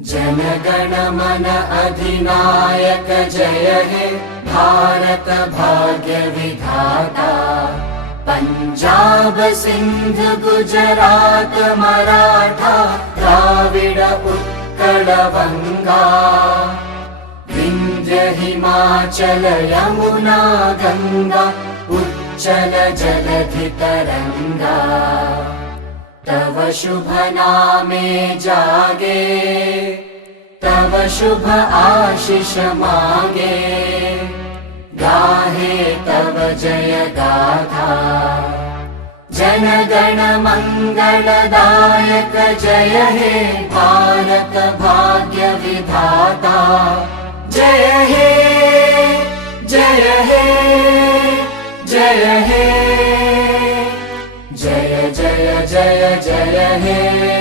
जनगण मन अधिनायक जय हे भारत भाग्य विधाता। पंजाब सिंध गुजरात मराठा द्राविड उत्कल वंगा। विंध्य हिमाचल यमुना गंगा उच्चल जलधि तरंगा। तव शुभ नामे जागे तव शुभ आशीष मागे। गाहे तव जय गाथा जनगण मंगलदायक जय हे भारत भाग्य विधाता। जय हे जय हे जय हे जय जय जय जय हे।